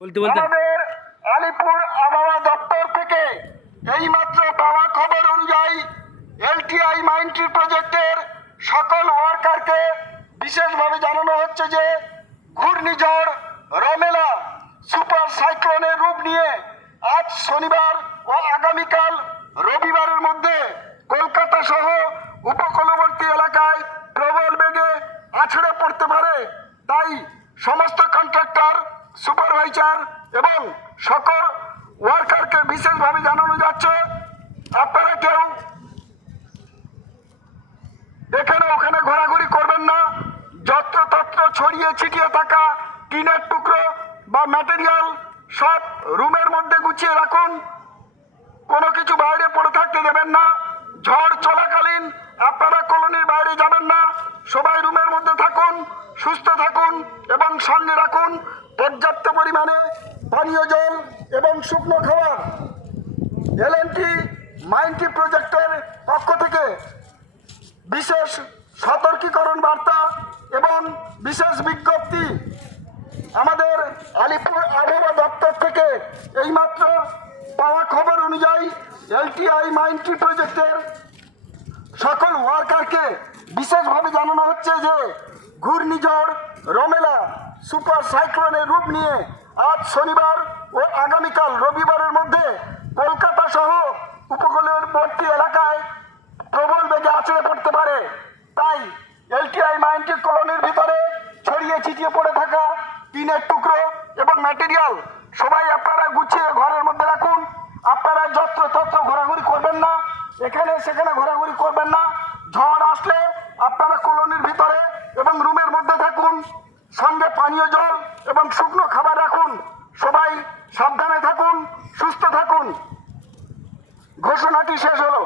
বলতে বলতে আমাদের আলিপুর আবহাওয়া দপ্তর থেকে এইমাত্র পাওয়া খবর অনুযায়ী এলটিআই মাইনট্রি প্রজেক্টের সকল ওয়ার্কারকে বিশেষভাবে জানানো হচ্ছে যে ঘূর্ণিঝড় রমেলা সুপার সাইক্লোনের রূপ নিয়ে আজ শনিবার ও আগামীকাল রবিবারের মধ্যে কলকাতা সহ উপকূলবর্তী এলাকায় প্রবল বেগে আছড়ে পড়তে পারে। তাই সমস্ত কন্ট্রাক্টর, সুপারভাইজার এবং সকল ওয়ার্কারকে বিশেষভাবে জানানো যাচ্ছে আপনারা কেউ এখানে ওখানে ঘোরাঘুরি করবেন না। যত্রতত্র ছড়িয়ে ছিটিয়ে থাকা টিনের টুকরো বা ম্যাটেরিয়াল সব রুমের মধ্যে গুছিয়ে রাখুন। কোনো কিছু বাইরে পড়ে থাকতে দেবেন না। ঝড় চলাকালীন আপনারা কলোনির বাইরে যাবেন না। সবাই রুমের মধ্যে থাকুন, সুস্থ থাকুন এবং সঙ্গে রাখুন পর্যাপ্ত পরিমাণে পানীয় জল এবং শুকনো খাবার। এলএনটি মাইনট্রি প্রজেক্টের পক্ষ থেকে বিশেষ সতর্কীকরণ বার্তা এবং বিশেষ বিজ্ঞপ্তি আমাদের আলিপুর আবহাওয়া দপ্তর থেকে এইমাত্র পাওয়া খবর অনুযায়ী এলটিআই মাইনট্রি প্রজেক্টের সকল ওয়ার্কারকে বিশেষভাবে জানানো হচ্ছে যে ঘূর্ণিঝড় রমেলা সুপার সাইক্লোনের রূপ নিয়ে আজ শনিবার ও আগামীকাল রবিবারের মধ্যে কলকাতা সহ উপকূলবর্তী এলাকায় প্রবল বেগে আছড়ে পড়তে পারে। তাই এলটিআই মাইনট্রি কলোনির ভিতরে ছড়িয়ে ছিটিয়ে পড়ে থাকা টিনের টুকরো এবং ম্যাটেরিয়াল সবাই আপনারা গুছিয়ে ঘরের মধ্যে রাখুন। আপনারা যত্রতত্র ঘোরাঘুরি করবেন না, এখানে সেখানে ঘোরাঘুরি করবেন না। ঝড় আসলে আপনারা কলোনির ভিতরে এবং রুমের মধ্যে থাকুন। সঙ্গে পানীয় জল এবং শুকনো খাবার রাখুন। সবাই সাবধানে থাকুন, সুস্থ থাকুন। ঘোষণাটি শেষ হলো।